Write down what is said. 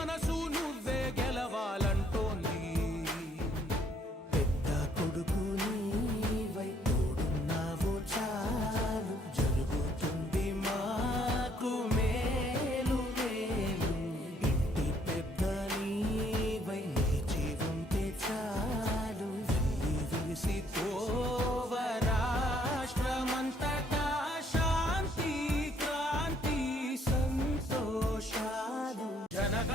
మనసు